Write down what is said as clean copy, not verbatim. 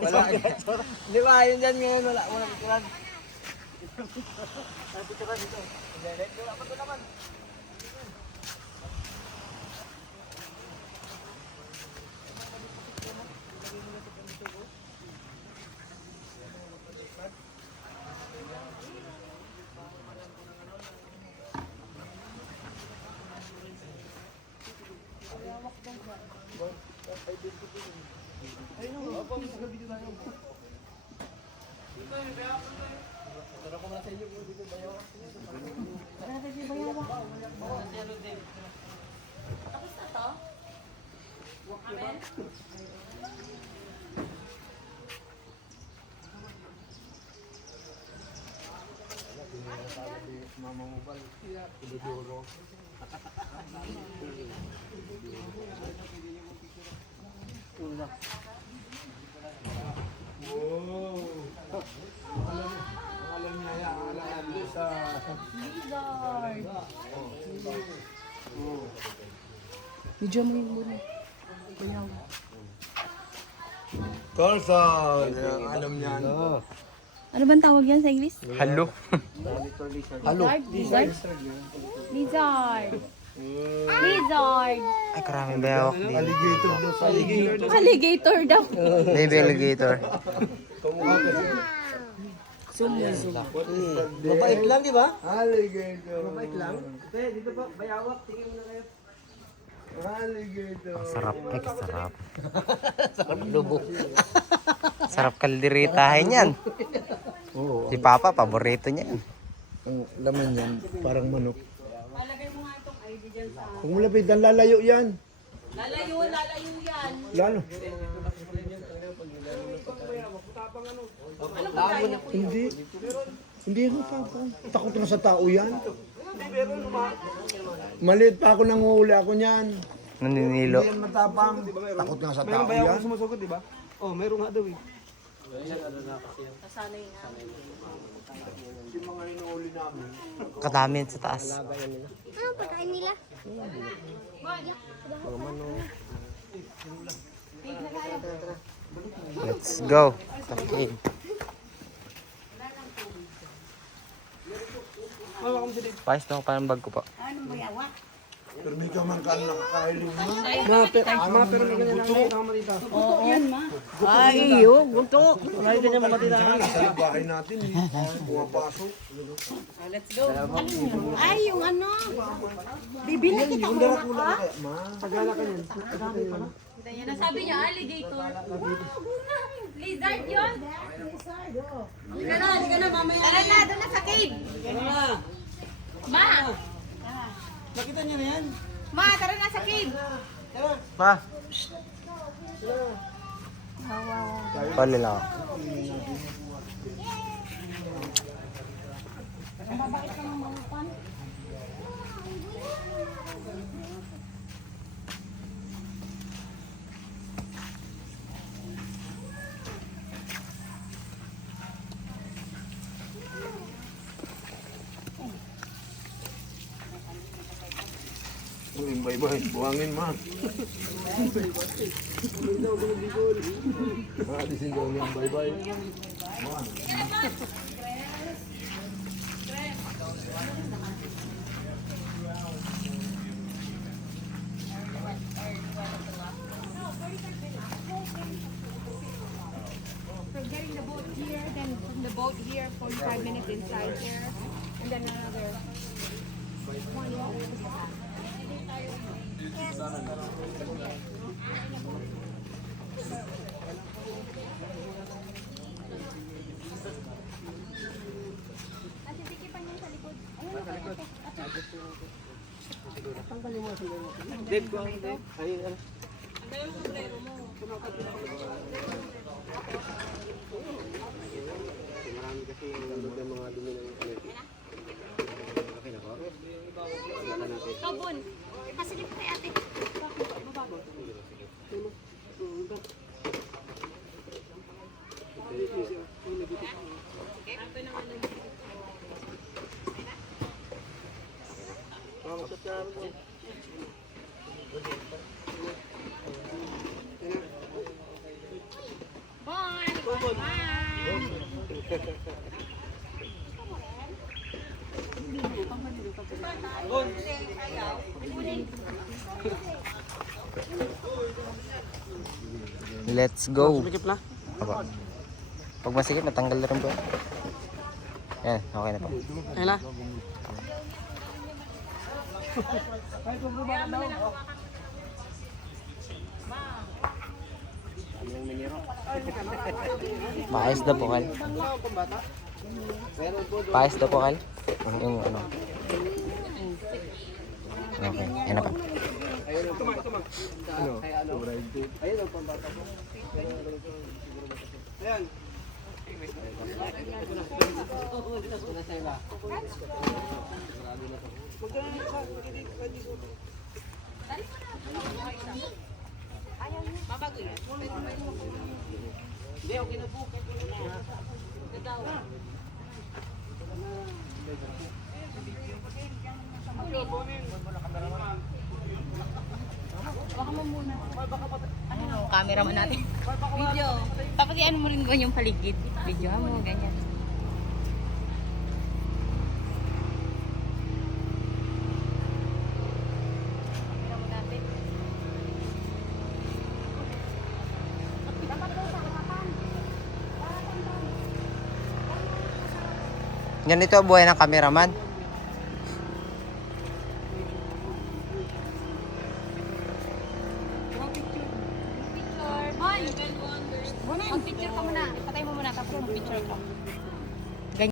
Wala. Di ba, yun dyan ngayon, wala mo napituran. Napituran dito. Wala pa ito naman. Tapos na to? Amen? Mama mo ba? Ilidoro. Wow! Alam niya yan, alam sa... Lizard! Video mo yung muna. Carlson! Alam niya. Ano bang tawag yan sa English? Hello. Halo. Lizard? Lizard! Lizard! Ay, karaming bayawak din. Alligator daw sa alligator. Alligator daw. Baby alligator. Kamukha kasi. Mabait lang, di ba? Alligator. Mabait lang. Dito po, bayawak. Tingin mo na kayo. Alligator. Sarap, Pek. Sarap. Sarap lubok. Sarap kalderitahin yan. Oo. Si Papa, paborito niya. Ang laman yan, parang manok. Lalagay mo nga itong ID dyan sa... Kung malapit, ang lalayo yan. Lalayo yan. Lalo. Ano ba kaya ko? Hindi. Hindi ako tapang. Takot na sa tao yan. Maliit pa ako nanguhuli ako niyan. Naninilo. Hindi yan matapang. Takot na sa tao Meron bayawak yan. sumusugot, di ba? Oh, meron nga daw eh. Sasanay na. Yung mga inuuli namin. Kadami sa taas. Ano pagkain nila? Let's go. Okay. Pais na ako pa ng bag ko po. Pero may kamangkaan nakakahiling mo. Ma, pero may ganyan lang kayo. Nakamatita. Ay, iyo. Gunto. May ganyan mamatita. Sa bahay natin eh. Pumapasok. Ay, yung ano. Bibili kita ko ha? Pagala ka yan. Nasabi niya, alligator. Lizard yun. Halika na, mamaya. Tara na, doon na sa cave. Ma! Nakita niyo na yan? Ma, tara na sa cave. Pa. Pali lang ako. Uling bye-bye. Buhangin ma. Alisin daw yung bye-bye. From getting the boat here, then from the boat here, 45 minutes inside there, and then another 1 hour. Dave, ko ang Dave. Ay, ano? Marami kasi yung mga dumi ng ano. Okay na ko? Kabun. Pasilip kay ate. Let's go. Sumikip na. Apa. Pag masikip, matanggal na rin po. Yan, okay na po. Ayun na. Paayos daw po, Kal. Paayos daw po, Kal. Yung ano. Okay, yan na pa. Ayun ang pambata ko. Ayan. Cameraman natin. Video. Papatian mo rin yung paligid. Video mo, ganyan. Ganito ang buhay ng cameraman.